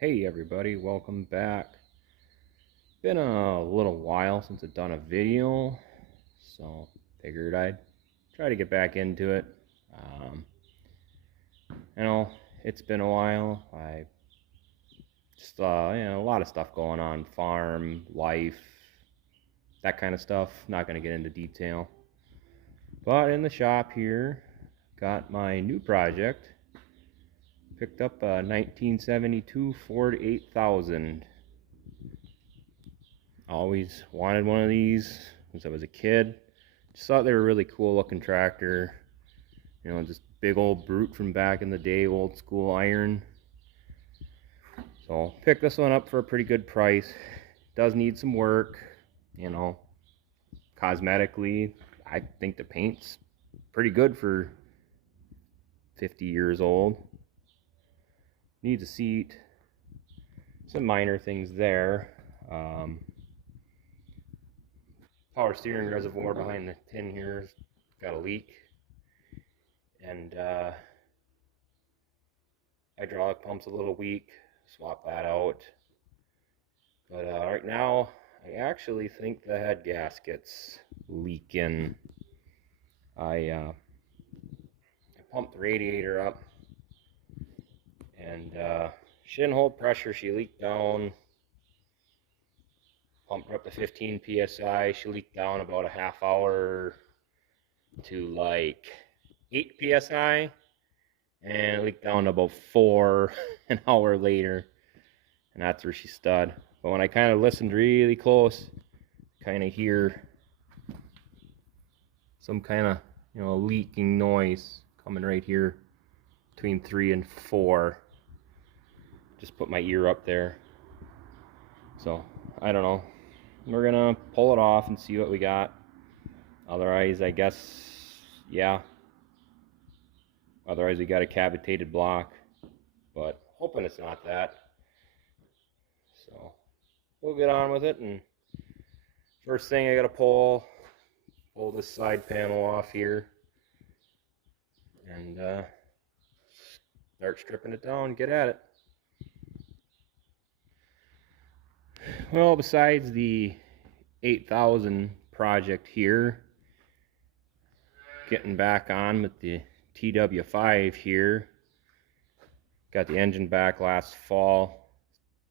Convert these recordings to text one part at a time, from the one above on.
Hey everybody, welcome back. Been a little while since I've done a video, so figured I'd try to get back into it. Um, you know, it's been a while. I just, a lot of stuff going on, farm, life, that kind of stuff. Not going to get into detail. But in the shop here, got my new project. Picked up a 1972 Ford 8000. Always wanted one of these since I was a kid. Just thought they were a really cool looking tractor. You know, just big old brute from back in the day, old school iron. So picked this one up for a pretty good price. Does need some work, you know. Cosmetically, I think the paint's pretty good for 50 years old. Needs a seat. Some minor things there. Power steering reservoir behind the tin here's got a leak, and hydraulic pump's a little weak. Swap that out. But right now, I actually think the head gasket's leaking. I pumped the radiator up, and she didn't hold pressure. She leaked down. Pumped her up to 15 psi. She leaked down about a half hour to like 8 psi, and leaked down to about 4 an hour later, and that's where she stood. But when I kind of listened really close, kind of hear some kind of, leaking noise coming right here between 3 and 4. Just put my ear up there. So I don't know. We're gonna pull it off and see what we got. Otherwise, I guess, yeah. Otherwise, we got a cavitated block, but hoping it's not that. So we'll get on with it. And first thing, I gotta pull this side panel off here and start stripping it down and get at it. Well, besides the 8000 project here, getting back on with the Tw5 here. Got the engine back last fall,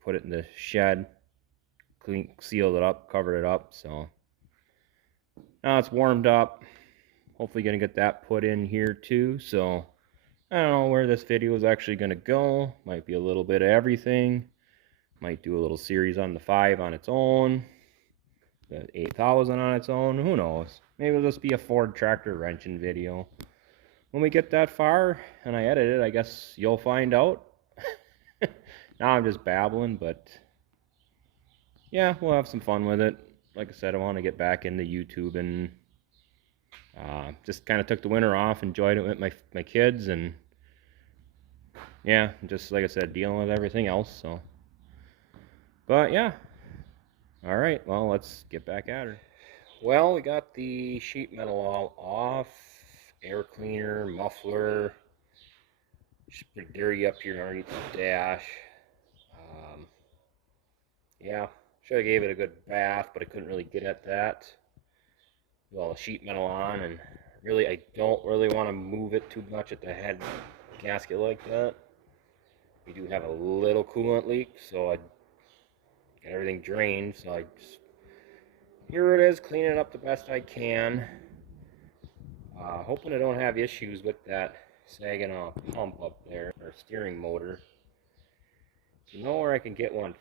put it in the shed, sealed it up, covered it up. So now it's warmed up. Hopefully gonna get that put in here too. So I don't know where this video is actually gonna go. Might be a little bit of everything. Might do a little series on the 5 on its own, the 8000 on its own. Who knows? Maybe it'll just be a Ford tractor wrenching video. When we get that far and I edit it, I guess you'll find out. Now I'm just babbling, but yeah, we'll have some fun with it. Like I said, I want to get back into YouTube, and just kind of took the winter off, enjoyed it with my kids, and yeah, just like I said, dealing with everything else. So, but yeah, all right, well, let's get back at her. Well, we got the sheet metal all off, air cleaner, muffler. Just pretty dirty up here underneath the dash. Yeah, should have gave it a good bath, but I couldn't really get at that with all the sheet metal on, and really I don't really want to move it too much at the head gasket like that. We do have a little coolant leak, so I got everything drained, so I just, here it is, cleaning it up the best I can. Hoping I don't have issues with that sagging off pump up there, or steering motor. If you know where I can get one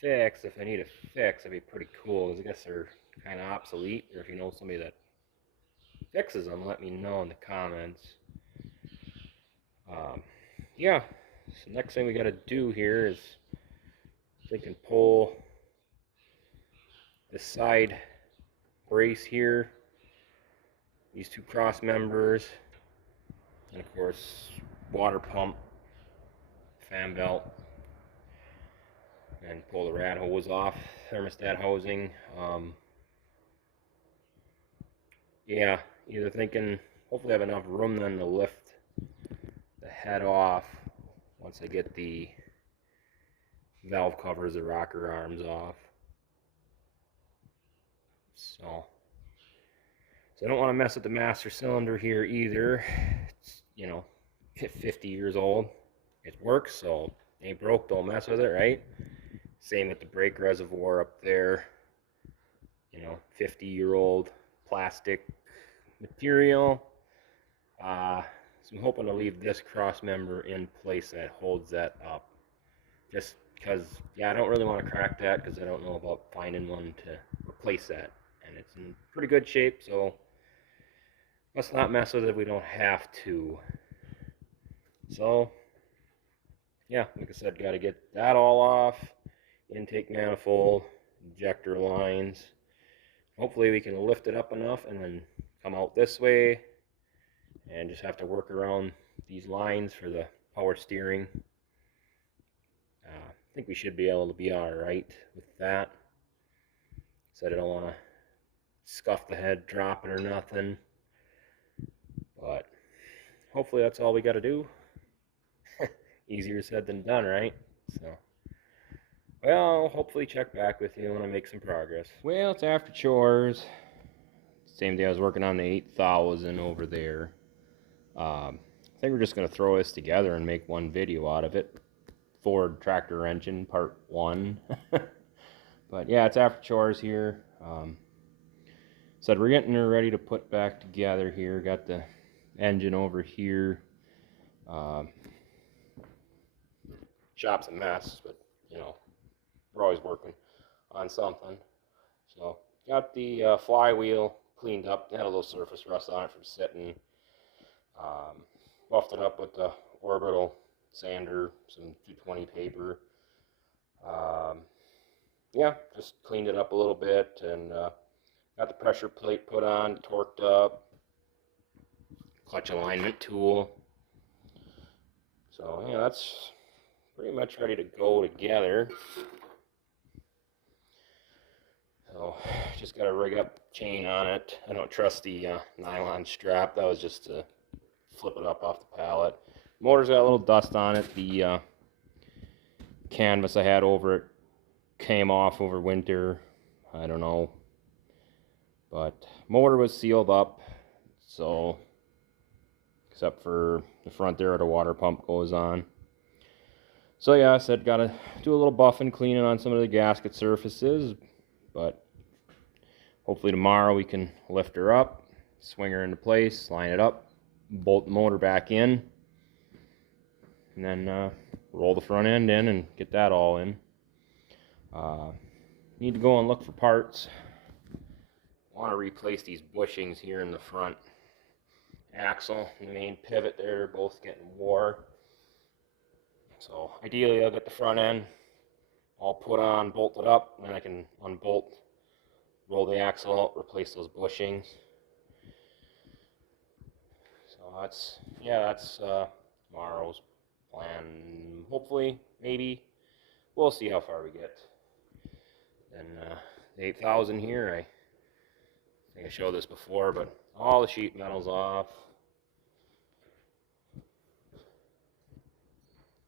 fixed, if I need a fix, that'd be pretty cool, because I guess they're kind of obsolete. Or if you know somebody that fixes them, let me know in the comments. Yeah, so next thing we got to do here is we can pull this side brace here, these two cross members, and of course water pump, fan belt, and pull the rad hose off, thermostat housing. Yeah, either thinking hopefully I have enough room then to lift the head off once I get the valve covers, the rocker arms off. So I don't want to mess with the master cylinder here either. It's, you know, 50 years old. It works, so ain't broke, don't mess with it, right? Same with the brake reservoir up there. You know, 50-year-old plastic material. So I'm hoping to leave this cross member in place that holds that up. Just because, yeah, I don't really want to crack that because I don't know about finding one to replace that. And it's in pretty good shape, so let's not mess with it if we don't have to. So, yeah, like I said, got to get that all off. Intake manifold, injector lines. Hopefully we can lift it up enough and then come out this way. And just have to work around these lines for the power steering. I think we should be able to be alright with that. Said I don't want to scuff the head, drop it or nothing. But hopefully that's all we got to do. Easier said than done, right? So, well, I'll hopefully check back with you when I make some progress. Well, it's after chores. Same day I was working on the 8000 over there. I think we're just going to throw this together and make one video out of it. Ford tractor engine part 1. But yeah, it's after chores here. Said we're getting her ready to put back together here. Got the engine over here. Shop's a mess, but you know, we're always working on something. So got the flywheel cleaned up. Had a little surface rust on it from sitting. Buffed it up with the orbital sander, some 220 paper. Yeah, just cleaned it up a little bit and got the pressure plate put on, torqued up, clutch alignment tool. So yeah, that's pretty much ready to go together. So just got to rig up chain on it. I don't trust the nylon strap. That was just to flip it up off the pallet. Motor's got a little dust on it. The canvas I had over it came off over winter. I don't know. But motor was sealed up. So, except for the front there where the water pump goes on. So yeah, I said gotta do a little buffing, cleaning on some of the gasket surfaces. But hopefully tomorrow we can lift her up, swing her into place, line it up, bolt the motor back in, and then roll the front end in and get that all in. Need to go and look for parts. Want to replace these bushings here in the front axle and the main pivot there, both getting wore. So ideally I'll get the front end all put on, bolted up, and then I can unbolt, roll the axle out, replace those bushings. So that's tomorrow's plan. Hopefully, maybe, we'll see how far we get. And the 8000 here, I think I showed this before, but all the sheet metal's off.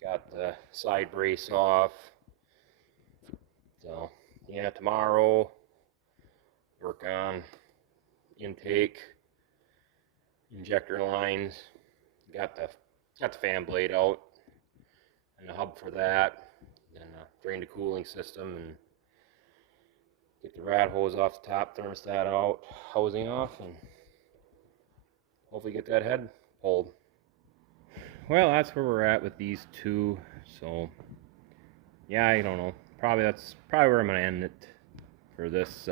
Got the side brace off. So yeah, tomorrow work on intake, injector lines. Got the fan blade out and the hub for that. Then drain the cooling system and get the rad hose off the top, thermostat out, housing off, and hopefully get that head pulled. Well, that's where we're at with these two. So yeah, I don't know. That's probably where I'm gonna end it for this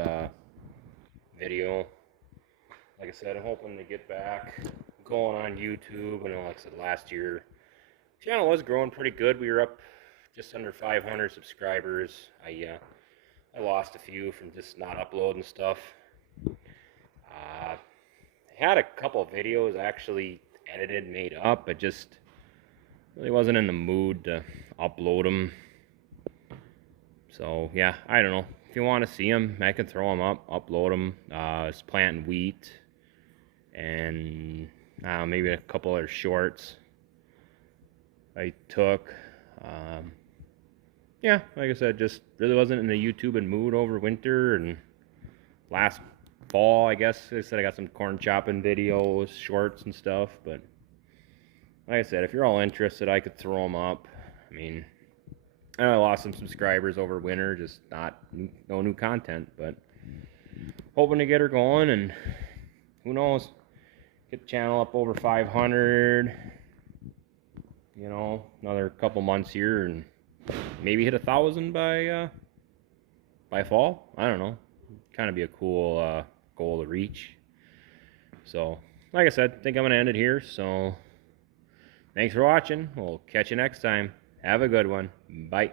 video. Like I said, I'm hoping to get back going on YouTube. I know, like I said, last year the channel was growing pretty good. We were up just under 500 subscribers. I lost a few from just not uploading stuff. I had a couple of videos actually edited, made up, but just really wasn't in the mood to upload them. So yeah, I don't know. If you want to see them, I can throw them up, upload them. It's planting wheat and maybe a couple other shorts I took. yeah, like I said, just really wasn't in the YouTube and mood over winter, and last fall, I guess. I said I got some corn chopping videos, shorts and stuff, but like I said, if you're all interested, I could throw them up. I mean, I know I lost some subscribers over winter, just no new content, but hoping to get her going, and who knows, get the channel up over 500, you know, another couple months here, and maybe hit 1,000 by fall. I don't know. Kind of be a cool goal to reach. So, like I said, I think I'm gonna end it here. So, thanks for watching. We'll catch you next time. Have a good one. Bye.